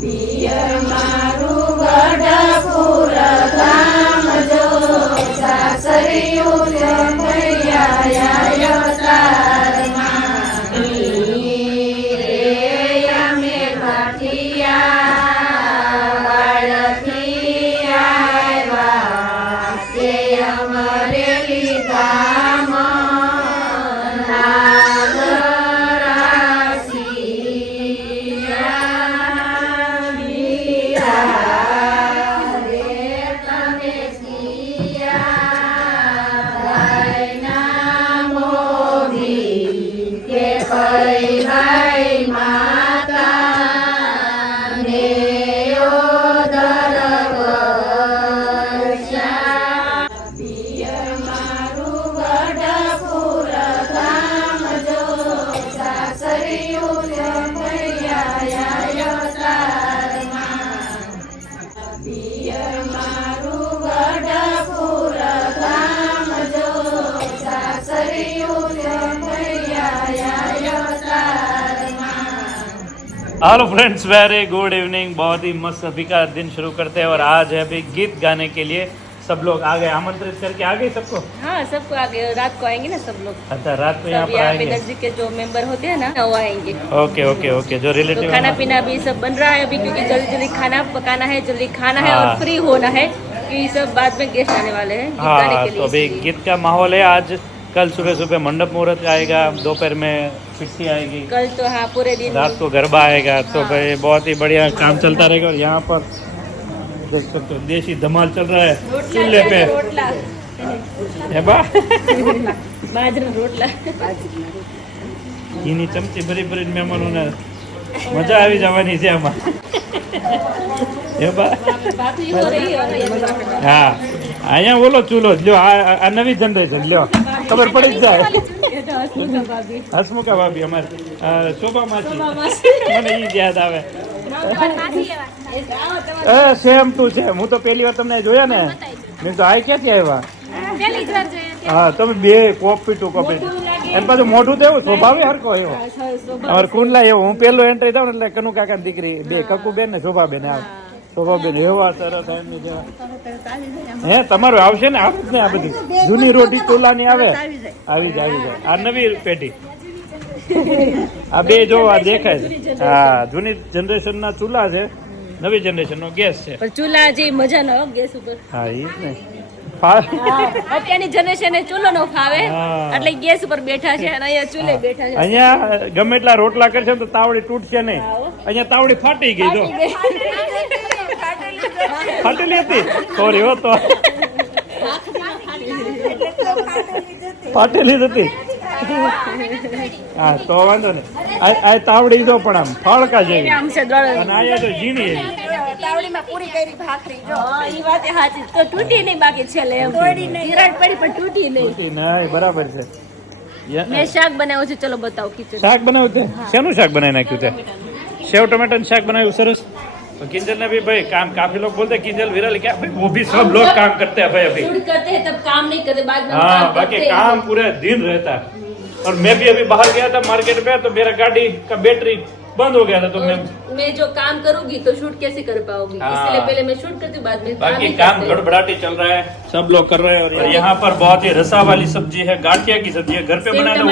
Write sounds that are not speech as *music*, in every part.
પિયર મારું Gadhpur hello friends very good evening बहुत ही मस्त अभी का दिन शुरू करते हैं और आज है अभी गीत गाने के लिए सब लोग आ गए। आमंत्रित करके आ गए सबको? हाँ सबको आगे रात को आएँगे ना सब लोग। अच्छा रात को यहाँ पर आएँगे। बेदर्जी के जो मेंबर होते हैं ना वो आएँगे। ओके ओके ओके जो रिलेटिव तो खाना पीना भी सब बन रहा है अभी क्योंकि जल्दी जल्दी खाना पकाना है जल्दी खाना है हाँ। और फ्री होना है कि सब बाद में गेस्ट आने वाले हैं हाँ तो अभी गीत का माहौल है। आज कल सुबह सुबह मंडप मुहूर्त आएगा। दोपहर में पिट्टी आएगी कल तो हाँ पूरे दिन रात को गरबा आएगा तो हाँ। भाई बहुत ही बढ़िया काम चलता रहेगा और यहाँ पर देख सकते हो देसी धमाल चल रहा है रोटला चूल्हे पे છે, રોટલા है बा બાજરા રોટલા ઘીની ચમચી ભરી ભરીને મહેમાનોને મજા આવી જવાની છે આમાં હે બા ભાખરી હો રહી है और ये रोटला। હા અહીંયા બોલો ચૂલો જ લ્યો આ આ નવી જનરેશન લ્યો ખબર પડી જ જાય હસમુખા ભાભી. અમારે. શોભા માસી મને એ યાદ આવે. સેમ ટુ છે હું તો પહેલી વાર તમને જોયા ને. મેં તો આ ક્યાંથી આવ્યા? હા તમે બે કોપી ટુ કોપી. એમ પાછું મોઢું તો એવું સ્વભાવે હરકો એવો. અમારે કુંડલા એવું. હું પેલો એન્ટ્રી થાવ ને એટલે કનુ કાકા દીકરી બે કકુ બેન ને શોભા બેન આવે શોભા બેન એવા તરત હે તમારું આવશે ને? આવે જ ને આ બધી? જૂની રોટી ચોલાની આવે? આવી જાય. આવી જાય આ નવી પેઢી. આ બે જો આ દેખાય છે. હા જૂની જનરેશન ના ચૂલા છે. નવી જનરેશન નો ગેસ છે. પણ ચૂલા જે મજા ન ગેસ ઉપર. હા ઈ જ ને. અત્યારની જનરેશન ચૂલો નો ફાવે. એટલે ગેસ ઉપર બેઠા છે અને અહીંયા ચૂલે બેઠા છે. અહીંયા ગમે એટલા રોટલા કરશે તો તાવડી તૂટશે નહીં. અહીંયા તાવડી ફાટી ગઈ જો. ફાટેલી હતી? સોરી હો તો. ફાટેલી જ હતી? હા તો વાંધો નહીં. આ તાવડી દો પણ આમ ફાળકા જેવી. અને આ તો ઝીણી તાવડીમાં તૂટી નહીં બાકી છેલ્લે તૂટી નહીં. તૂટી નહીં બરાબર છે. મેં શાક બનાવ્યું છે ચલો બતાવો શાક બનાવ્યું છે? શેનું શાક બનાવી નાખ્યું છે? સેવ ટમેટાનું શાક બનાવ્યું સરસ? तो किंजल ने भी भाई काम काफ़ी लोग बोलते किंजल विरल क्या भाई वो भी सब लोग काम करते हैं भाई अभी। करते हैं तब काम नहीं करते बाद में हाँ बाकी काम पूरे दिन रहता है। और मैं भी अभी बाहर गया था मार्केट में तो मेरा गाड़ी का बैटरी बंद हो गया था तो मैं मैं जो काम करूँगी तो शूट कैसे कर पाऊँगी? हाँ। इसलिए पहले मैं शूट करती हूँ बाद में बाकी काम गड़बड़ाटे चल रहा है। सब लोग कर रहे हैं और यहाँ पर बहुत ही रसा वाली सब्ज़ी है गाठिया की सब्ज़ी है घर पे बना था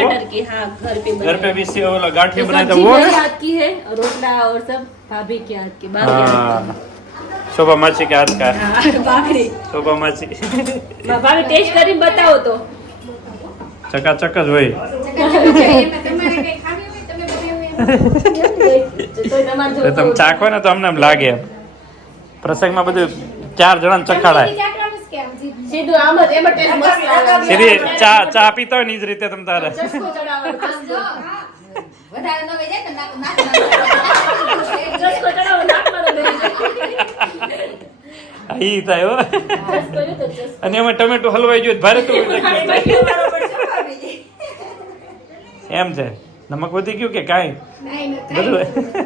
हाँ, घर पे घर पे भी से वाला गाठिया बनाया था वो। हाथ की है रोटला और सब भाभी के हाथ के हाँ। शोभा मासी के हाथ का। हाँ, शोभा मासी। भाभी टेस्ट करी बताओ तो। चका *laughs* चक्का તમે ચાખો ને તો અમને એમ લાગે એમ. પ્રસંગમાં બધું ચાર જણા ચખાડાય. સીધું આમ જ એમાં ટેસ્ટ મસ્ત આવે. સીધી ચા ચા પીતા હોય ને જ રીતે તમે તારે. ઈ થાય. અને એમાં ટમેટું હલવાઈ ગયો ભારે તો એમ છે. નમક વધી ગયું કે કાંઈ? બધું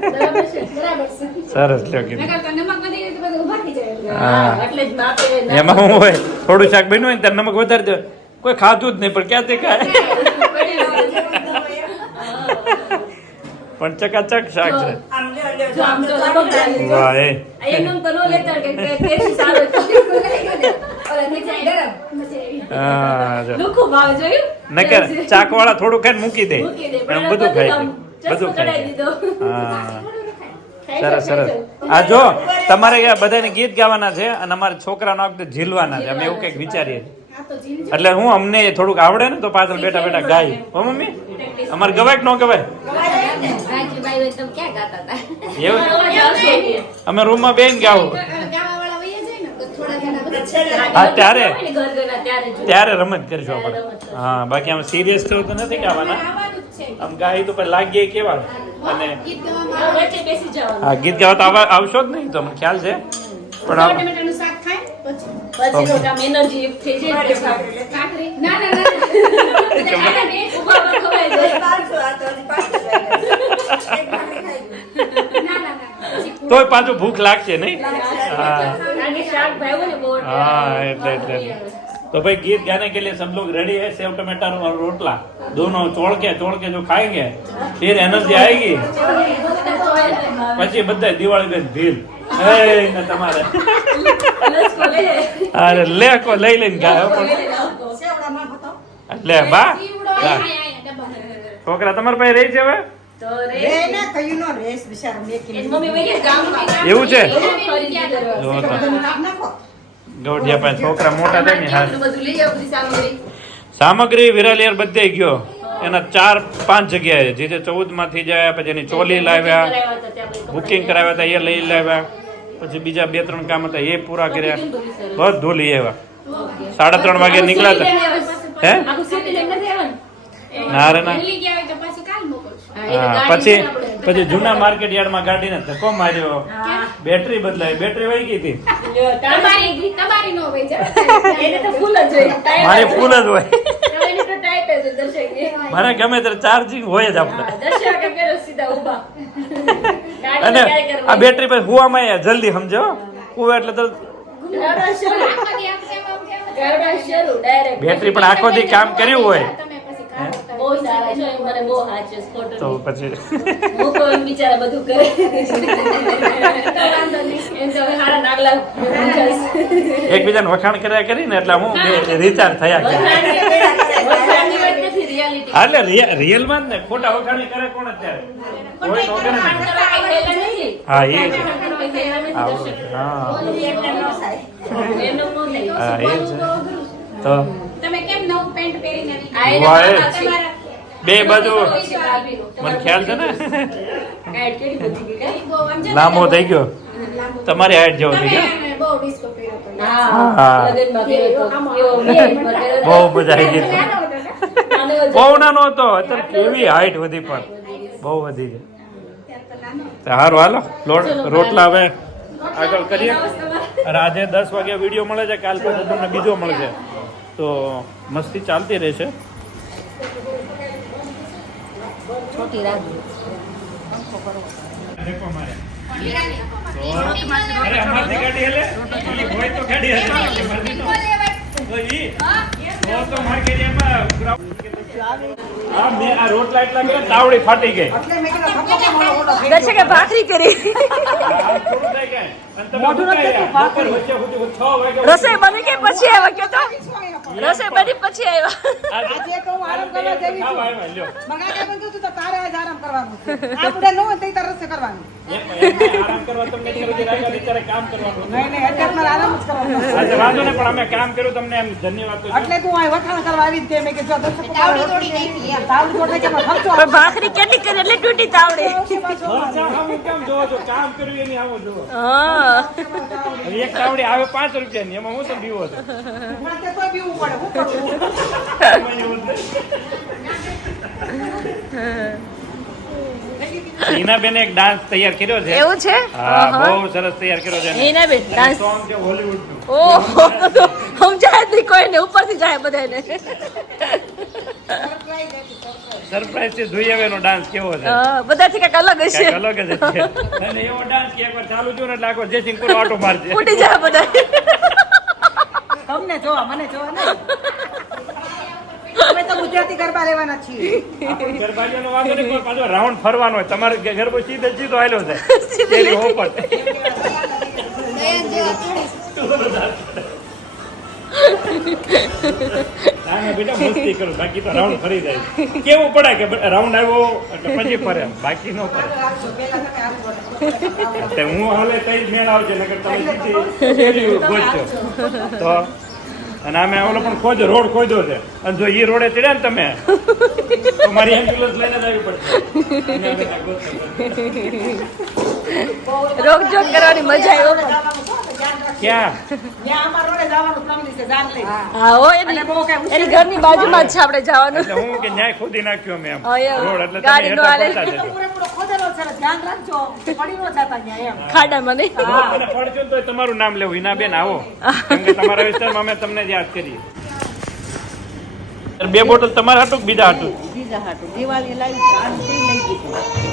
બરાબર. સરસ લ્યો કીધું. નમક વધી જાય તો બધું ઊભા થઈ જાય. હા, એટલે જ માપે નાખવાનું. એમાં હું હોય થોડું શાક બન્યું હોય ને ત્યારે નમક વધારે દે. કોઈ ખાધું જ નહીં પણ ક્યાંથી ખાય? પણ ચકાચક શાક છે. વાહ એ. હા જો? નકર ચાક વાળા થોડું ખાઈને મૂકી દે. દે. પણ બધું ખાઈ આમ બધું ખાઈ ચડાઈ હા. સરસ સરસ. આ જો તમારે બધાને ગીત ગાવાના છે અને અમારે છોકરાનો વખતે ઝીલવાના છે. અમે એવું કંઈક વિચારીએ છીએ. એટલે હું અમને થોડુંક આવડે ને તો પાછળ બેઠા બેઠા ગાય હો મમ્મી? અમારે ગવાય કે ન ગવાય? એવું. અમે રૂમમાં બેન ગાવું હા ત્યારે? ત્યારે? રમત કરજો આપણે. હા બાકી આમ સિરિયસ તો નથી ગાવાના. આમ ગાય તો પણ લાગીએ કેવા? અને ગીત ગાવામાં વચ્ચે બેસી જવાનું. હા ગીત ગાવા તો આવશો જ નહીં તો મને ખ્યાલ છે? પણ ને *laughs* તોય પાછું ભૂખ લાગશે નહીં હા કારણ કે શાક ભાવ્યું ને બહુ એટલે हाँ એટલે એટલે એટલે. तो भाई गीत गाने के लिए सब लोग रेडी है सेव टमाटर और रोटला दोनों तोड़ के तोड़ के जो खाएंगे फिर एनर्जी आएगी પછી બધા દિવાળી બેન ભીલ એ ને તમારે લસકો લે. અરે લે કો લઈ લઈને ગાયો પણ લે બા જીવડો હા. આયા આયા ડબ્બા છોકરા તમારા પાસે રહી છે હવે એવું છે? નાખો. પાસે છોકરા મોટા થાય ને હા બધું લઈ આવું બધી સામગ્રી. સામગ્રી વિરાલિયર બધે ગયો. એના ચાર પાંચ જગ્યાએ. જે જે ચૌદમાંથી જાય પછી એની ચોલી લાવ્યા. બુકિંગ કરાવ્યા હતા એ લઈ લાવ્યા. પછી બીજા બે ત્રણ કામ હતા એ પૂરા કર્યા. બધું લઈ આવ્યા. સાડા ત્રણ વાગે નીકળ્યા હતા. હે? ને? રે ના. પાછું ગાડી પછી પછી જૂના માર્કેટ યાર્ડમાં ગાડીને ધક્કો માર્યો. બેટરી બદલાઈ. બેટરી વહી ગઈ હતી. નો મારી ફૂલ જ હોય. મારે ગમે ત્યારે ચાર્જિંગ હોય જ આપણે. ગાડી અને આ બેટરી પછી હુવામાં જલ્દી સમજો? હુવા એટલે તો ગાડા ગાડા. બેટરી પણ આખો દી કામ કર્યું હોય. તો પછી? બિચારા બધું કરે. એકબીજાને વખાણ કર્યા કરીને એટલે હું રિચાર્જ થયા એટલે રિયલ રિયલમાં ને ખોટા વખાણી કરે કોણ અત્યારે. હા એ. હા. એ છે. તો તમે કેમ નવું પેન્ટ છે. બે બાજુ. મને ખ્યાલ છે ને? લાંબો થઈ ગયો. તમારી હાઈટ જેવો થઈ ગયો. બહુ મજા આવી ગઈ. બહુ નાનો હતો. અત્યારે કેવી હાઈટ વધી પણ. બહુ વધી છે ત્યારે તો નાનો હતો. તો સારું હાલો લોટ રોટલા હવે આગળ કરીએ. અને આજે દસ વાગે વીડિયો મળે છે. કાલ પછી તમને બીજો મળશે. તો મસ્તી ચાલતી રહેશે ઓલો દર્શકે ભાખરી કરી. રસોઈ બની કે પછી આવ્યા કયો તો? રસોઈ બની પછી આવ્યા. ભાખરી કેટલી કરી? એટલે તૂટી તાવડે. કેમ જોવા છો? કામ કર્યું એની આવું જોવો. એક તાવડી આવે પાંચ રૂપિયાની એમાં હું તો બીવો છો પણ તે તોય પીવું પડે હું કરું એમાં એવું જ નહીં. હિનાબેને એક ડાન્સ તૈયાર કર્યો છે એવું છે હા બહુ સરસ તૈયાર કર્યો છે. હિનાબેન, ડાન્સ. સોંગ છે હોલીવુડનું. ઓહો સમજાય નહીં કોઈને ઉપરથી જાય બધાને સરપ્રાઈઝ થી જોઈ હવે એનો ડાન્સ કેવો છે? હા, બધાથી કંઈક અલગ હશે. અલગ જ છે *laughs* અને એવો ડાન્સ કે એકવાર ચાલુ થયો ને લાગો જે સિંગ પૂરો આટો મારજે. ફૂટી જાય બધા તમને જોવા મને જોવા ને અમે તો ગુજરાતી ગરબા લેવાના છીએ. ગરબાજીનો વાંધો નહીં, પણ પાછો રાઉન્ડ ફરવાનો હોય. તમારે ગરબો સીધે સીધો આવેલો છે. બેટા મસ્તી કરું બાકી તો રાઉન્ડ ફરી જાય. કેવું પડે કે રાઉન્ડ આવ્યો એટલે પછી ફરે બાકી નો ફરે. હું હાલે તઈ મેળ આવશે નકર તમે સીધી તો અને આમે ઓલો પણ ખોજ રોડ ખોદ્યો છે. અને જો ઈ રોડે ચડ્યા ને તમે તો મારી એમ્બ્યુલન્સ લઈને જ આવી પડશે. *laughs* રોકજોક કરવાની મજા આવ્યો એની ઘરની બાજુમાં જ છે આપણે જવાનું. હું કે ન્યાય ખોદી નાખ્યો. રોડ એટલે ગાડી નો ખાડામાં નહીં. તમારું નામ લેવું. હિનાબેન આવો. તમારા વિસ્તારમાં અમે તમને યાદ કરીએ. બે બોટલ તમારા હાટું બીજા હાટું? બીજા હાટું. દિવાળી લાવી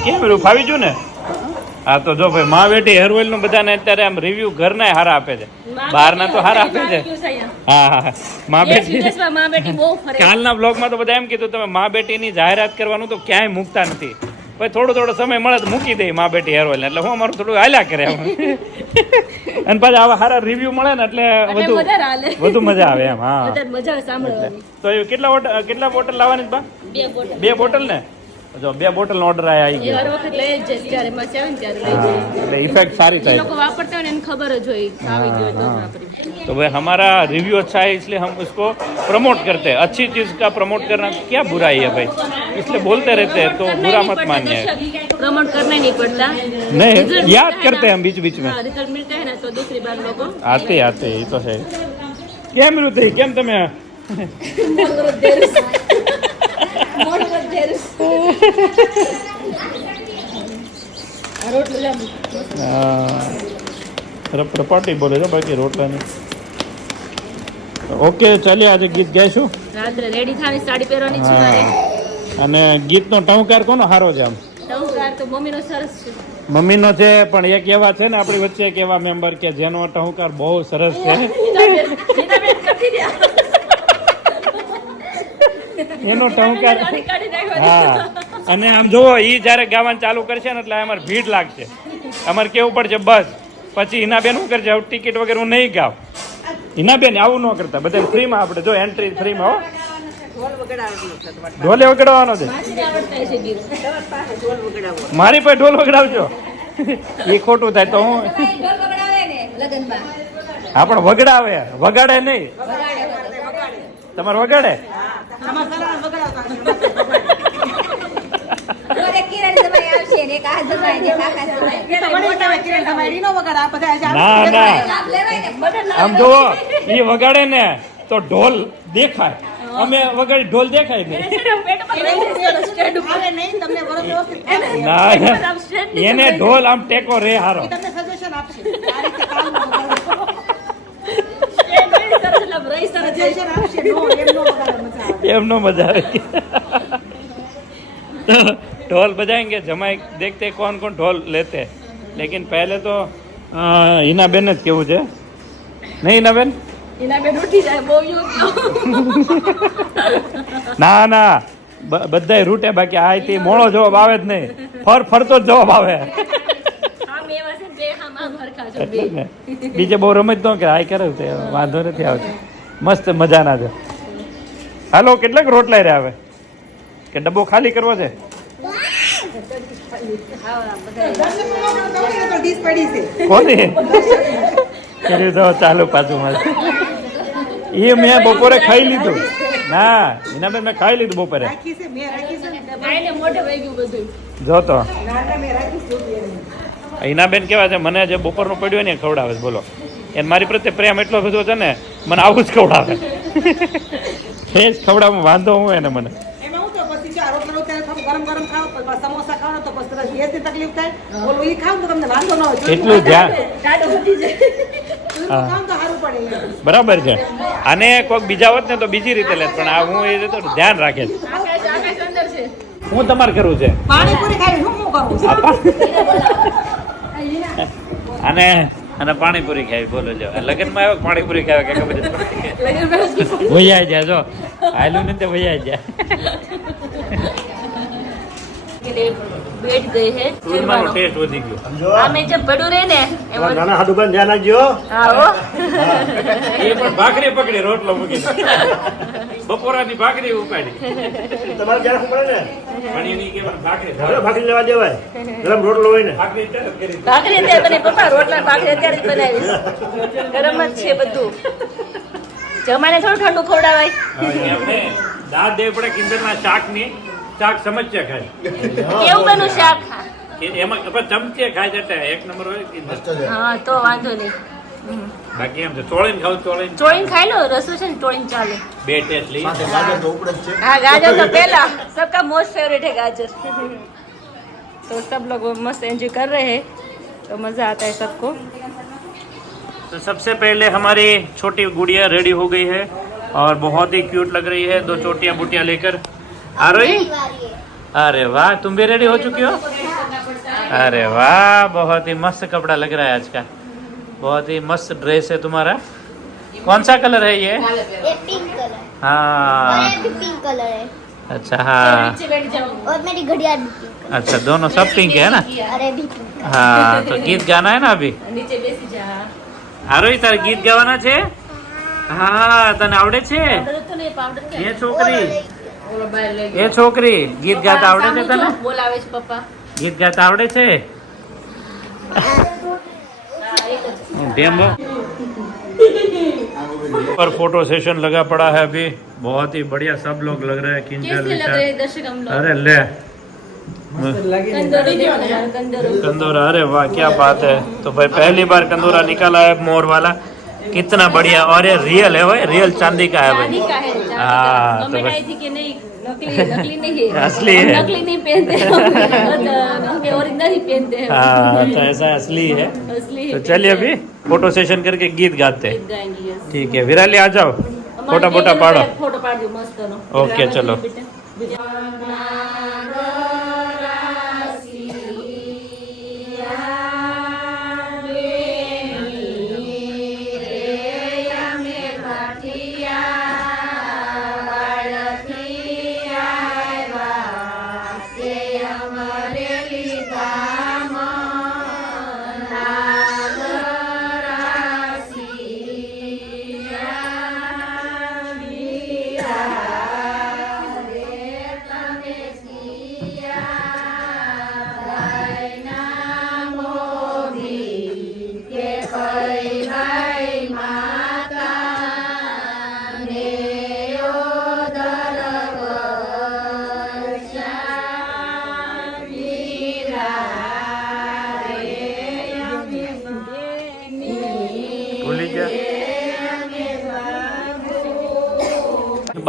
કેમ રૂફાવી ફાવી ને? હા તો જો ભાઈ માં બેટી હેર ઓઇલનું બધાને અત્યારે આમ રિવ્યુ ઘરના હારા આપે છે. બહારના તો હારા આપે છે. હા હા. મા બેટી કાલના બ્લોગમાં તો બધા એમ કીધું તમે મા બેટીની જાહેરાત કરવાનું તો ક્યાંય મૂકતા નથી. પછી થોડો થોડો સમય મળે તો મૂકી દે મા બેટી હેર ઓઇલ એટલે હું અમારું થોડું હાલ્યા કરે અને પાછા આવા સારા રિવ્યુ મળે ને એટલે વધુ વધુ મજા આવે એમ હા. મજા તો કેટલા કેટલા બોટલ લાવવાની બા? બે બોટલ ને? જો બે બોટલ નો ઓર્ડર આવી એ ગયો હર વખત લઈ જ જાય જ્યારે મચે આવે ને ત્યારે લઈ જાય એટલે ઇફેક્ટ સારી જે થાય લોકો વાપરતા હોય ને એને ખબર જ હોય કે આવી ગયો તો જ વાપરી तो भाई हमारा रिव्यू अच्छा है इसलिए हम उसको प्रमोट करते हैं अच्छी चीज का प्रमोट करना क्या बुराई है भाई इसलिए बोलते रहते हैं तो बुरा मत मानिए प्रमोट करना नहीं पड़ता नहीं Result याद मिलता है करते हैं ना- हम बीच बीच में हाँ, रिजल्ट मिलता है ना तो दूसरी बार लोगों आते आते ये तो है કેમ ઋતિ કેમ તમે *laughs* રપાટી બોલે છે બાકી રોટલાની. ઓકે ચાલીએ આજે ગીત ગાઈશું. રાત્રે રેડી થવાની સાડી પહેરવાની છે અને ગીતનો ટહુકાર કોનો? સારો છે આમ. ટહુકાર તો મમ્મીનો સરસ છે. મમ્મીનો છે પણ એક એવા છે ને આપણી વચ્ચે એક એવા મેમ્બર કે જેનો ટહુકાર બહુ સરસ છે હિનાબેન- હિનાબેન કરી દે. એનો ટહુકાર. હા. અને આમ જુઓ એ જ્યારે ગાવાનું ચાલુ કરશે ને એટલે અમારે ભીડ લાગશે. અમારે કેવું પડશે બસ. પછી હિનાબેન શું કરશે? હવે ટિકિટ વગેરે હું નહીં ગાવ હિનાબેન આવું ન કરતા. બધા ફ્રીમાં આપણે જો એન્ટ્રી ફ્રીમાં હો. ઢોલ વગડાવવાનો છે. મારી પાસે ઢોલ વગડાવજો. એ ખોટું થાય તો હું હા પણ વગડાવે. વગાડે નહીં. તમારે વગાડે આમાં સરાણા વગડાવતા હશે. રોજ એક કિરણ જમાઈ આવશે ને એક આ જમાઈ ને એક આકાશ જમાઈ એ તો વળી કહેવાય, કિરણ તમારી રીનો વગાડે, આ બધા ના આમ ના. જુઓ એ વગાડે ને તો ઢોલ દેખાય. અમે વગાડી ઢોલ દેખાય નહીં. એને ઢોલ આમ ટેકો રે હારો. એમનો મજા આવે. ढोल बजाएंगे जमाई देखते हैं कौन कौन ढोल लेते हैं लेकिन पहले तो अ, હિનાબેન જ કેવું છે નહીં હિનાબેન હિનાબેન ઉઠી જાય બહુ યોગ ના ના બ- બધાય રૂટે બાકી આ થી મોડો જવાબ આવે જ નહીં ફર ફરતો જ જવાબ આવે આમ એવા છે ને બે આમ આમ હરખા છો બે એટલે ને બીજે બહુ રમત ન કે હાય કરે છે વાંધો નથી આવતો મસ્ત મજાના છે હાલો કેટલાક રોટલા રે આવે કે ડબ્બો ખાલી કરવો છે ચાલુ પાછું એ મેં બપોરે ખાઈ લીધું. ના, એના મેં ખાઈ લીધું બપોરે. જો તો. હિનાબેન કેવા છે? મને જે બપોરનું પડ્યું હોય ને ખવડાવે છે, બોલો. એને મારી પ્રત્યે પ્રેમ એટલો બધો છે ને, મને આવું જ ખવડાવે. *laughs* ફ્રેશ ખવડાવવામાં વાંધો હું એને મને એમાં હું તો પછી જો આ રોટલો રોટલો ત્યારે થોડું ગરમ ગરમ ખાઓ, પછી પાછા સમોસા ખાઓ તો પછી કદાચ ગેસની તકલીફ થાય ઓલું ઈ ખાવ તો તમને વાંધો ન હોય. એટલું ધ્યાન. બરાબર છે. અને કોઈક બીજા હોત ને તો બીજી રીતે લે પણ આ હું એ રીતે ધ્યાન રાખે છે. હું તમારે કરું? છે અને અને પાણીપુરી ખાઈ બોલો જો. લગ્નમાં આવ્યો પાણીપુરી ખાવે કે ખબર ભૈયા જા જો. હાલું ને તે ભૈયા જા બેઠ ગઈ હે. ચૂરમાનો ટેસ્ટ વધી ગયો. આ મે જે પડ્યું રે ને એમાં નાના હાડુ પર ધ્યાન રાખજો. એ પણ ભાખરી પકડી રોટલો મૂકી બપોરાની ભાખરી ઉપાડી. તમારે જ્યારે પડે ને? પણ એની કે ભાખરી ભાખરી લેવા દેવાય. ગરમ રોટલો હોય ને. ભાખરી અત્યારે બને પપ્પા રોટલા ભાખરી અત્યારે જ બનાવીશ. ગરમ જ છે બધું. જમાને થોડું ઠંડુ ખવડાવાય. દાદ દેવી પડે કિંદર ના શાકની સમજ્યા ખાય કેવું બનું શાક કે એમાં પણ ચમચે ખાય છે એટલે એક નંબર હોય કિંજલ હા તો વાંધો નહીં હમ. બાકી એમ છે ચોળીને ખાવ ચોળીને ચોળીને ખાઈ લો રસું છે ને ચોળીને ચાલે બે ટેસ્ટ લઈ हाँ गाजर तो पहला सबका मोस्ट फेवरेट है गाजर तो सब लोग मस्त एंजॉय कर रहे हैं तो मज़ा आता है सबको तो सबसे पहले हमारी छोटी गुड़िया रेडी हो गई है और बहुत ही क्यूट लग रही है दो चोटियां बुटियां लेकर आ रही अरे वाह तुम भी रेडी हो चुकी हो अरे वाह बहुत ही मस्त कपड़ा लग रहा है आज का बहुत ही मस्त ड्रेस है तुम्हारा कौन सा कलर है ये ये पिंक कलर और हाँ ये भी पिंक कलर है अच्छा हाँ और मेरी घड़ियाल भी पिंक अच्छा दोनों सब पिंक है ना कलर अरे भी पिंक हाँ तो गीत गाना है ना अभी નીચે બેસી જા આરોહી તારે ગીત ગાવાના છે હા તને આવડે છે તો નહીં પાવડર કે એ છોકરી ઓલો બહાર લઈ એ છોકરી ગીત ગાતા આવડે છે તને બોલાવે છે પપ્પા ગીત गाता आवड़े छे डेमो पर फोटो सेशन लगा पड़ा है अभी बहुत ही बढ़िया सब लोग लग रहे हैं किंजल कैसे लग विशाल रहे हैं दर्शक हम लोग अरे ले कंदोरी देखो ना, कंदोरी कंदोरा अरे वाह क्या बात है तो भाई पहली बार कंदोरा निकाला है मोर वाला कितना बढ़िया और ये रियल है भाई रियल चांदी का है भाई। हाँ तो *laughs* असली है। *laughs* हाँ। तो ऐसा असली है। तो चलिए अभी फ़ोटो सेशन करके गीत गाते हैं। ठीक है विराली आ जाओ। फ़ोटो फ़ोटो पाड़ो। फ़ोटो पाड़ दो मस्त ओके चलो।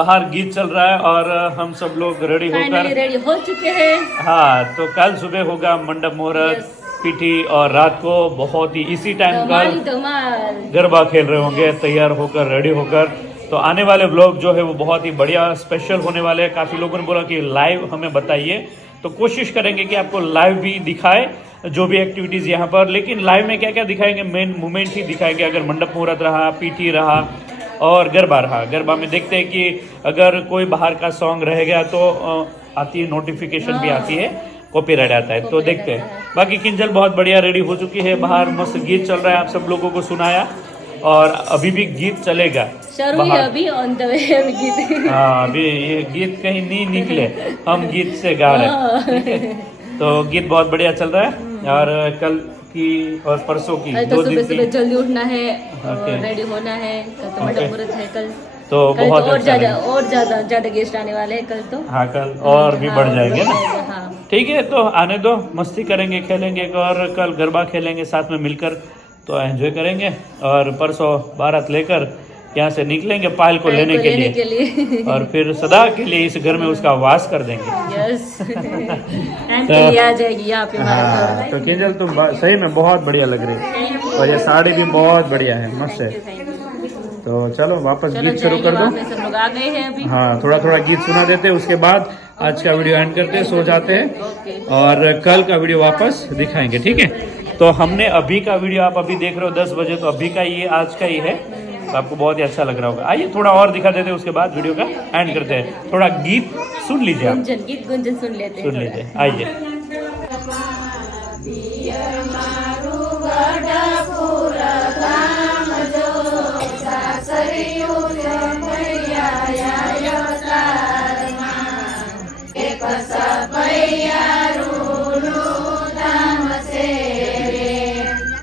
बाहर गीत चल रहा है और हम सब लोग रेडी होकर रेडी हो चुके हैं। हाँ तो कल सुबह होगा मंडप मुहूर्त पीठी और रात को बहुत ही इसी टाइम कल गरबा खेल रहे होंगे तैयार होकर रेडी होकर। तो आने वाले ब्लॉग जो है वो बहुत ही बढ़िया स्पेशल होने वाले हैं। काफ़ी लोगों ने बोला कि लाइव हमें बताइए। तो कोशिश करेंगे कि आपको लाइव भी दिखाए जो भी एक्टिविटीज़ यहाँ पर। लेकिन लाइव में क्या क्या दिखाएँगे? मेन मोमेंट ही दिखाएँगे। अगर मंडप मुहूर्त रहा पीठी रहा और गरबा रहा। गरबा में देखते हैं कि अगर कोई बाहर का सॉन्ग रह गया तो आती है नोटिफिकेशन भी आती है कॉपीराइट आता है। तो देखते हैं। बाकी किंजल बहुत बढ़िया रेडी हो चुकी है। बाहर मस्त गीत चल रहा है आप सब लोगों को सुनाया। और अभी भी गीत चलेगा। ही। अभी ऑन द वे गीत। हाँ अभी ये गीत कहीं नहीं निकले। हम गीत से गा रहे हैं। तो गीत बहुत बढ़िया चल रहा है। और कल की और परसों की तो सुबह सुबह जल्दी उठना है Okay. रेडी होना है। कल तो Okay. मंडप मुहूर्त है कल तो कल बहुत तो और अच्छा ज़्यादा और ज़्यादा ज़्यादा गेस्ट आने वाले हैं कल तो। हाँ कल और भी बढ़ जाएँगे ना? हाँ। ठीक है तो आने दो मस्ती करेंगे खेलेंगे और कल गरबा खेलेंगे साथ में मिलकर तो एंजॉय करेंगे। और परसों बारात लेकर यहाँ से निकलेंगे पायल को लेने के लिए। के लिए। *laughs* और फिर सदा के लिए इस घर में उसका वास कर देंगे। यस *laughs* तो- के आ जाएगी यहाँ पे हाँ तो किंजल तुम सही में बहुत बढ़िया लग रही है। और ये साड़ी भी बहुत बढ़िया है मस्त है। तो चलो वापस गीत शुरू कर दो। हैं हाँ थोड़ा थोड़ा गीत सुना देते हैं उसके बाद आज का वीडियो एंड करते हैं सो जाते हैं। और कल का वीडियो वापस दिखाएँगे ठीक है? तो हमने अभी का वीडियो आप अभी देख रहे हो दस बजे तो अभी का ये आज का ही है। तो आपको बहुत ही अच्छा लग रहा होगा। आइए थोड़ा और दिखा देते हैं उसके बाद वीडियो का। एंड करते हैं। थोड़ा गीत सुन लीजिए आप। गीत गुंजन सुन लेते हैं। सुन लीजिए। आइए।